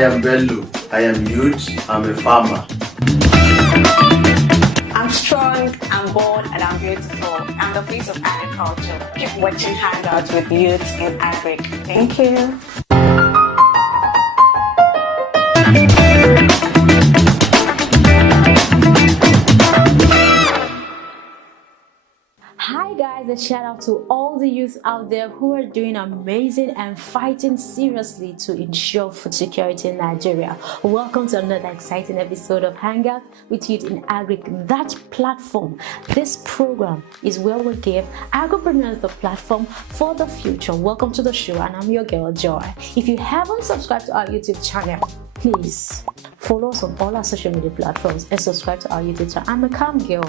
I am Bello. I am youth. I'm a farmer. I'm strong, I'm bold, and I'm beautiful. I'm the face of agriculture. Keep watching Hangouts with Youth in Agric. Thank you. Hi guys, a shout out to all the youth out there who are doing amazing and fighting seriously to ensure food security in Nigeria. Welcome to another exciting episode of Hangout with Youth in Agric. That platform, this program is where we give agripreneurs the platform for the future. Welcome to the show, and I'm your girl Joy. If you haven't subscribed to our YouTube channel, please follow us on all our social media platforms and subscribe to our YouTube channel. I'm a calm girl,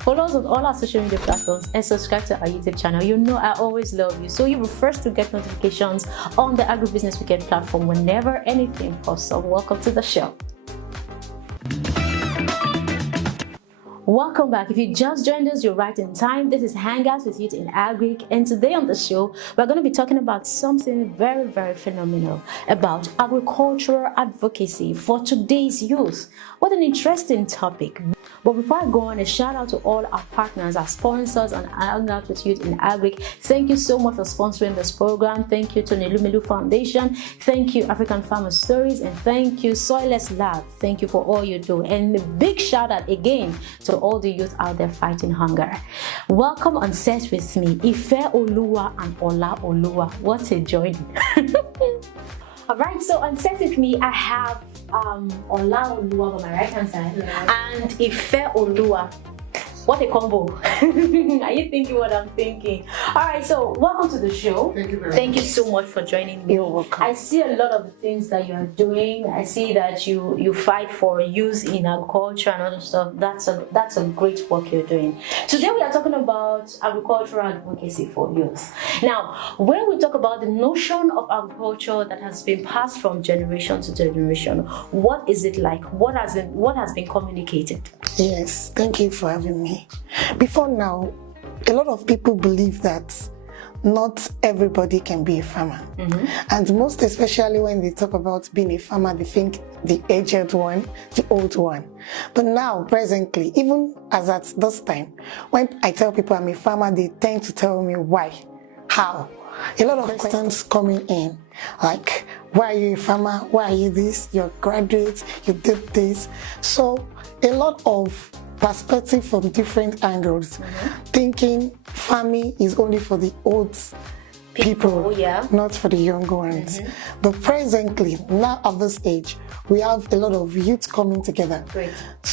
Follow us on all our social media platforms and subscribe to our YouTube channel. You know I always love you, so you'll be first to get notifications on the Agribusiness Weekend platform whenever anything posts up. Welcome to the show. Welcome back. If you just joined us, you're right in time. This is Hangouts with Youth in Agric, and today on the show, we're going to be talking about something very, very phenomenal about agricultural advocacy for today's youth. What an interesting topic. But before I go on, a shout out to all our partners, our sponsors on Hangouts with Youth in Agric. Thank you so much for sponsoring this program. Thank you to Nelumelu Foundation. Thank you African Farmer Stories, and thank you Soilless Lab. Thank you for all you do. And a big shout out again to all the youth out there fighting hunger. Welcome on set with me, Ifeoluwa and Olaoluwa. What a journey. Alright, so on set with me, I have Olaoluwa on my right hand side, and Ifeoluwa. What a combo. Are you thinking what I'm thinking? Alright, so welcome to the show. Thank you very much. Thank you so much for joining me. You're welcome. I see a lot of the things that you are doing. I see that you fight for youth in agriculture and other stuff. That's a great work you're doing. Today we are talking about agricultural advocacy for youth. Now, when we talk about the notion of agriculture that has been passed from generation to generation, what is it like? What has been communicated? Yes, thank you for having me. Before now, a lot of people believe that not everybody can be a farmer. And most especially when they talk about being a farmer, they think the aged one, the old one. But now, presently, even as at this time, when I tell people I'm a farmer, they tend to tell me why, how. A lot of questions coming in, like, why are you a farmer? Why are you this? You're a graduate, you did this. So a lot of perspective from different angles, thinking farming is only for the old people, not for the younger ones. But presently, now at this age, we have a lot of youth coming together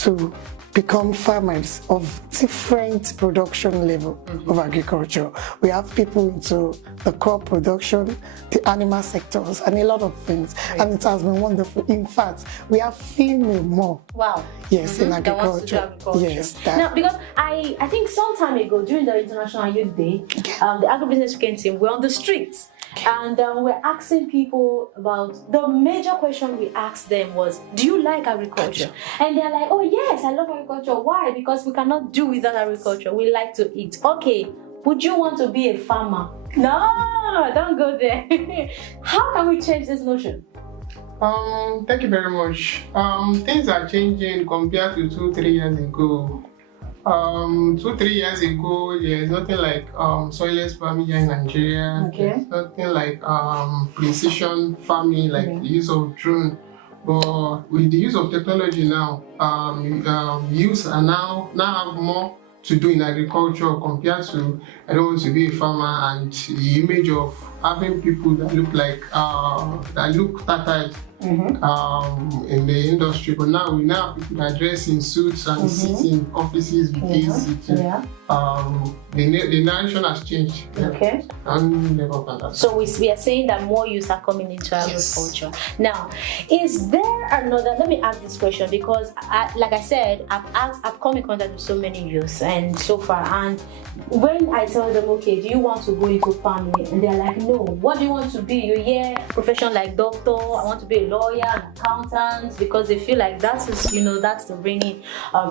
to become farmers of different production level of agriculture. We have people into the crop production, the animal sectors, and a lot of things. And it has been wonderful. In fact, we have female more. Wow. Yes, in agriculture. Yes. Now, because I think some time ago during the International Youth Day, the Agribusiness Weekend team were on the streets. And we're asking people about the major question we asked them was, do you like agriculture? And they're like, oh yes, I love agriculture. Why? Because we cannot do without agriculture. We like to eat. Okay, would you want to be a farmer? No, don't go there. How can we change this notion? Thank you very much. Things are changing compared to 2-3 years ago. 2-3 years ago, there's nothing like soilless farming here in Nigeria. There's nothing like precision farming, like the use of drone. But with the use of technology now, youths are now have more to do in agriculture compared to I don't want to be a farmer, and the image of having people that look like that look tattered in the industry. But now we have people that dress in suits and sit in offices with AC. The narration has changed. So we are saying that more youths are coming into agriculture. Now, is there another? Let me ask this question because, like I said, I've come in contact with so many youths and so far, and when I tell them, okay, do you want to go into farming? And they're like, no. What do you want to be? You hear profession like doctor. I want to be a lawyer, an accountant, because they feel like that is, that's the reigning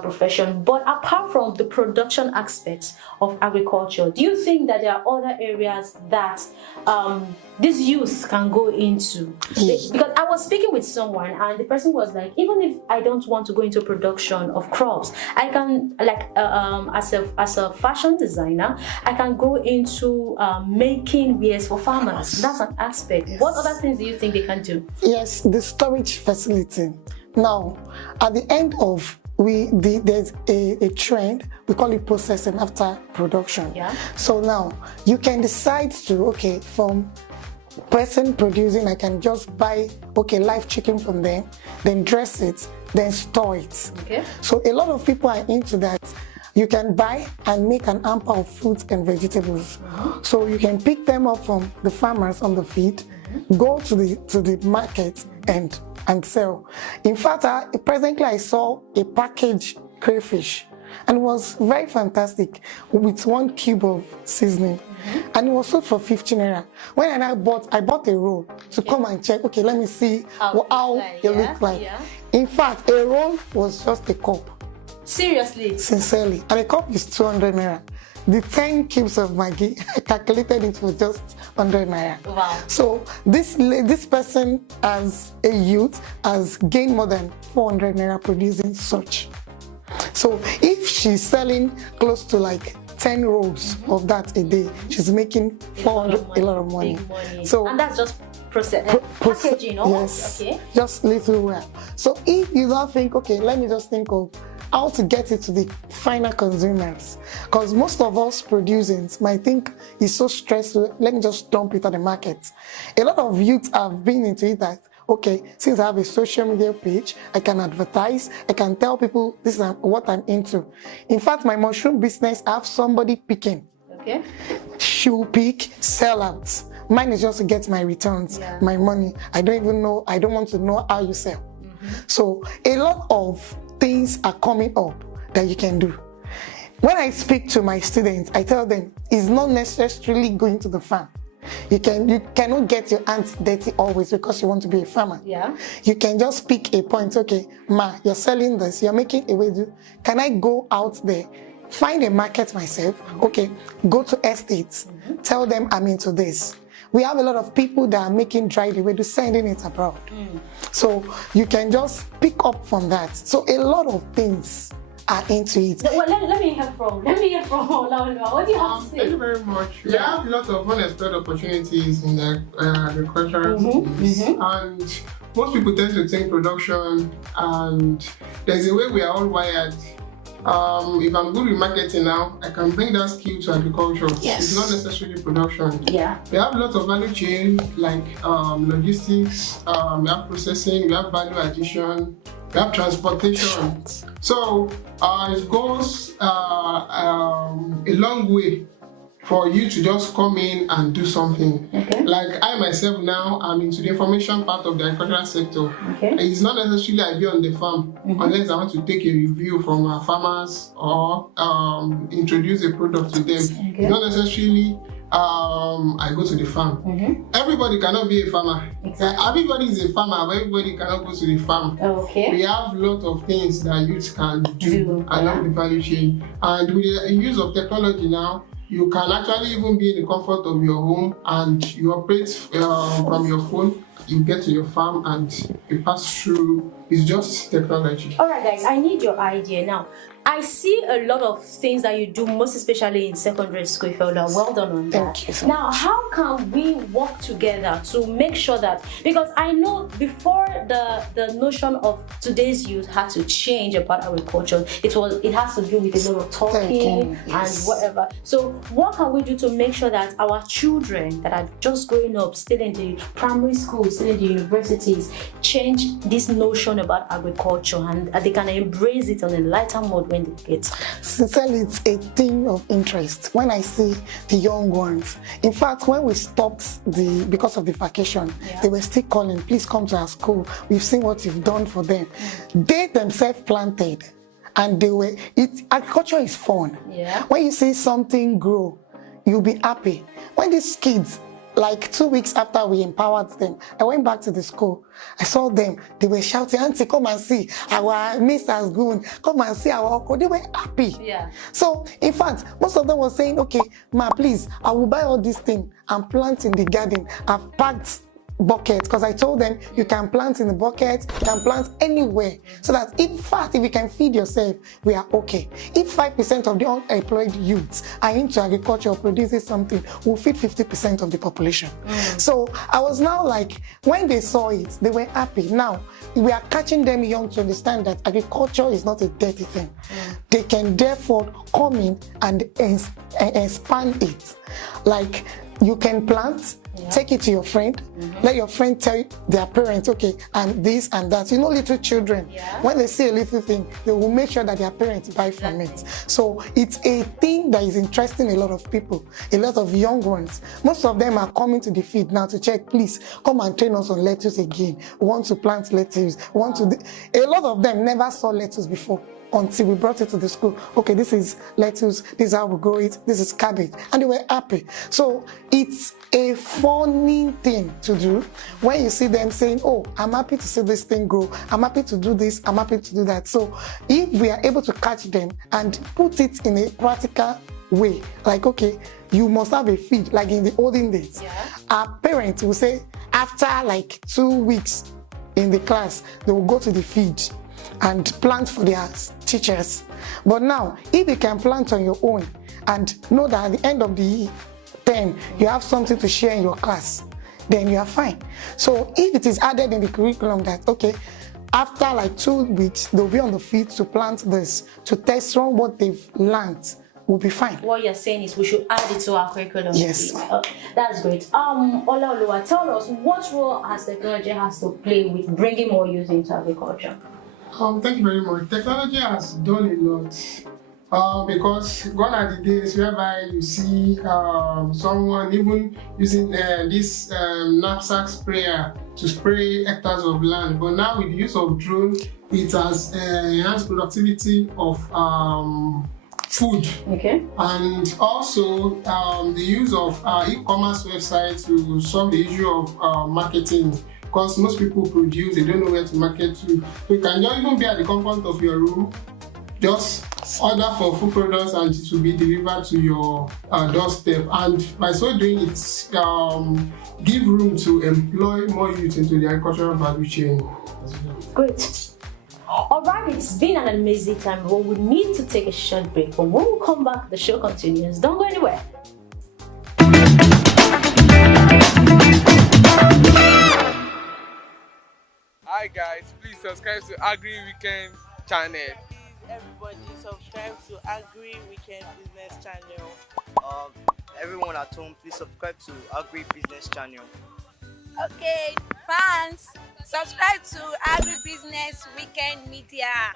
profession. But apart from the production aspects of agriculture, do you think that there are other areas that these youths can go into. Because I was speaking with someone and the person was like, even if I don't want to go into production of crops, I can, like, as a fashion designer, I can go into making wares for farmers. That's an aspect. What other things do you think they can do? Yes, the storage facility. Now, at the end of there's a trend, we call it processing after production. Yeah. So now you can decide to, okay, from person producing, I can just buy, okay, live chicken from them, then dress it, then store it. Okay. So a lot of people are into that. You can buy and make an hamper of fruits and vegetables. So you can pick them up from the farmers on the field, go to the market and sell. In fact, presently I saw a packaged crayfish and it was very fantastic with 1 cube of seasoning. And it was sold for 15 naira. When I bought a roll to come and check, okay, let me see how it looked like. Yeah. In fact, a roll was just a cup. Seriously? Sincerely. And a cup is 200 naira. The 10 cubes of Maggi, I calculated it for just 100 naira. Wow. So this person, as a youth, has gained more than 400 naira producing such. So if she's selling close to like 10 rolls of that a day, she's making 400, a lot of money. Big money. So, and that's just packaging, no? yes, Okay. just little well. So if you don't think, okay, let me just think of how to get it to the final consumers, because most of us producing might think it's so stressful, let me just dump it at the market. A lot of youth have been into it that, okay, since I have a social media page, I can advertise, I can tell people this is what I'm into. In fact, my mushroom business, I have somebody picking. Okay. She will pick, sell out. Mine is just to get my returns, my money. I don't want to know how you sell. So a lot of things are coming up that you can do. When I speak to my students, I tell them it's not necessarily going to the farm. You cannot get your hands dirty always because you want to be a farmer. Yeah. You can just pick a point. Okay, ma, you're selling this, you're making a way. Can I go out there, find a market myself? Okay, go to estates, tell them I'm into this. We have a lot of people that are making dried ewedu, sending it abroad. So you can just pick up from that. So a lot of things are into it. Well, let me hear from Olaoluwa. What do you have to say? Thank you very much. We have a lot of unexplored opportunities in the agricultural space, and most people tend to think production, and there's a way we are all wired. If I'm good with marketing now, I can bring that skill to agriculture. Yes. It's not necessarily production. Yeah. We have a lot of value chain like logistics, we have processing, we have value addition, we have transportation. So it goes a long way for you to just come in and do something. Okay. Like I myself now, I'm into the information part of the agricultural sector. Okay. It's not necessarily I be on the farm unless I want to take a review from our farmers or introduce a product to them. Okay. It's not necessarily I go to the farm. Everybody cannot be a farmer. Exactly. Everybody is a farmer, but everybody cannot go to the farm. Okay. We have a lot of things that youth can do along the value chain. And with the use of technology now, you can actually even be in the comfort of your home and you operate from your phone. You get to your farm and you pass through. It's just technology. All right, guys, I need your idea now. I see a lot of things that you do, most especially in secondary school, Ifeoluwa. Well done on that. Thank you. Now, how can we work together to make sure that, because I know before the notion of today's youth had to change about agriculture, it has to do with a lot of talking and whatever. So what can we do to make sure that our children that are just growing up, still in the primary school, still in the universities, change this notion about agriculture and they can embrace it on a lighter mode when they get? Sincerely, it's a thing of interest when I see the young ones. In fact, when we stopped because of the vacation, they were still calling, please come to our school. We've seen what you've done for them. They themselves planted and agriculture is fun. Yeah. When you see something grow, you'll be happy. When these kids like 2 weeks after we empowered them, I went back to the school. I saw them. They were shouting, "Auntie, come and see our miss has gone. Come and see our uncle." They were happy. Yeah. So, in fact, most of them were saying, "Okay, ma, please, I will buy all these things and plant in the garden." I've packed bucket, because I told them you can plant in the bucket, you can plant anywhere, so that in fact if you can feed yourself, we are okay. If 5% of the unemployed youths are into agriculture or producing something, we'll feed 50% of the population. So I was now like, when they saw it, they were happy. Now we are catching them young to understand that agriculture is not a dirty thing. They can therefore come in and expand it. Like, you can plant, take it to your friend, let your friend tell their parents, okay, and this and that. You know, little children, when they see a little thing, they will make sure that their parents buy from it. So it's a thing that is interesting a lot of people, a lot of young ones. Most of them are coming to the field now to check, please, come and train us on lettuce again. We want to plant lettuce. We want to. A lot of them never saw lettuce before, until we brought it to the school. Okay, this is lettuce, this is how we grow it, this is cabbage. And they were happy. So it's a funny thing to do when you see them saying, "Oh, I'm happy to see this thing grow. I'm happy to do this, I'm happy to do that." So if we are able to catch them and put it in a practical way, like, okay, you must have a feed, like in the olden days. Our parents will say, after like 2 weeks in the class, they will go to the field and plant for their teachers. But now, if you can plant on your own and know that at the end of the term you have something to share in your class, then you are fine. So if it is added in the curriculum that, okay, after like 2 weeks they'll be on the field to plant this, to test on what they've learned, will be fine. What you're saying is we should add it to our curriculum. Yes. That's great. Olaoluwa, tell us, what role has technology has to play with bringing more youth into agriculture? Thank you very much. Technology has done a lot because gone are the days whereby you see someone even using this knapsack sprayer to spray hectares of land. But now with the use of drone, it has enhanced productivity of food. Okay. And also the use of e-commerce websites to solve the issue of marketing. Because most people produce, they don't know where to market to. So you can just even be at the comfort of your room, just order for food products and it will be delivered to your doorstep. And by so doing it, give room to employ more youth into the agricultural value chain. Great. Alright, it's been an amazing time, but we need to take a short break. But when we come back, the show continues. Don't go anywhere. Hi guys, please subscribe to Agri Weekend channel. Please everybody subscribe to Agri Weekend Business channel. Everyone at home, please subscribe to Agri Business channel. Okay, fans, subscribe to Agri Business Weekend Media.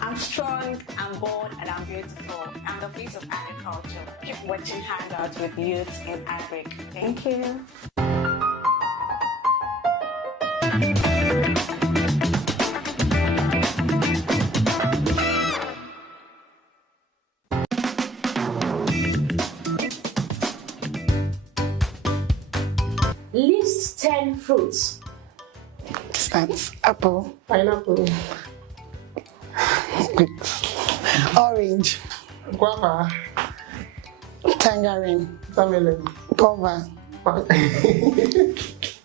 I'm strong, I'm bold, and I'm beautiful. I'm the face of agriculture. Keep watching Hangouts with Youth in Agri. Thank you. List 10 fruits. Stands apple, Pineapple, orange, guava, tangerine, watermelon, guava,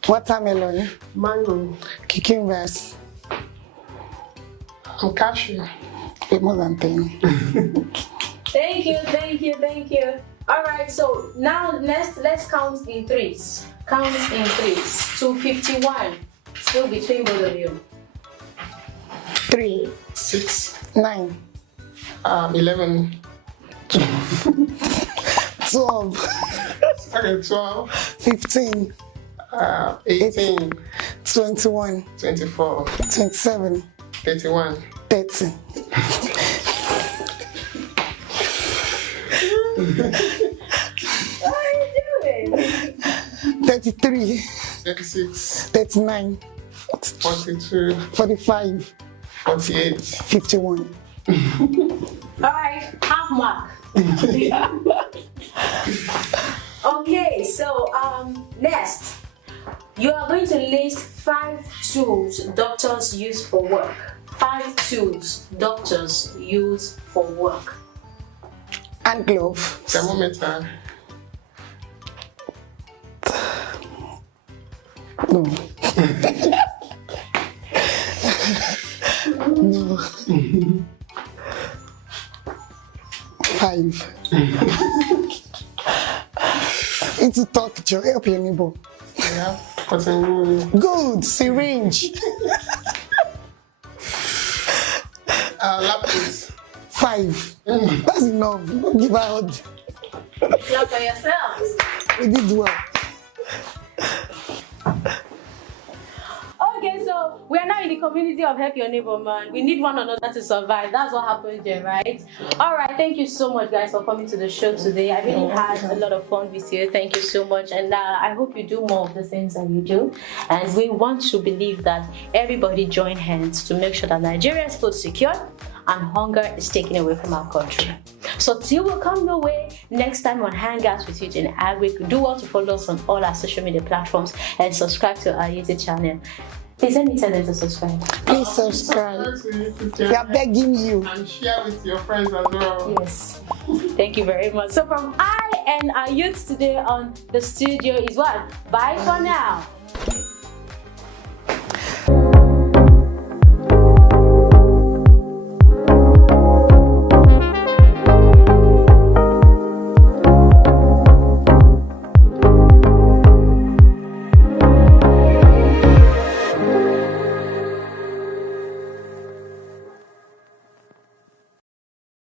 watermelon, mango, cucumbers, cashew. More than 10. Thank you. Alright, so now let's count in threes. Count in threes. 251. Still between both of you. 3, 6, 9, 11. 12, Okay, 12, 15, 18, 21, 24, 27, 31. 30. What are you doing? 33, 36, 39, 42, 45, 48. 51. Alright, half mark. Okay, so next, you are going to list 5 tools doctors use for work. 5 tools doctors use for work. Hand glove. Thermometer. No. No. 5. Into talk, Joe. Help your neighbor. Yeah. Cotton. Good. Syringe. Lapis. 5. That's enough. Don't give out. Clap for yourselves. We did well. Okay, so we are now in the community of help your neighbor, man. We need one another to survive. That's what happened there, right? All right, thank you so much, guys, for coming to the show today. I really had a lot of fun with you. Thank you so much, and I hope you do more of the things that you do. And we want to believe that everybody join hands to make sure that Nigeria is food secure and hunger is taken away from our country. So till we come your way next time on Hangouts with Eugene Agric, do well to follow us on all our social media platforms and subscribe to our YouTube channel. Please let me tell them to subscribe. Please subscribe. We are begging you. And share with your friends as well. Yes. Thank you very much. So from I and our youth today on the studio is what? Bye for now.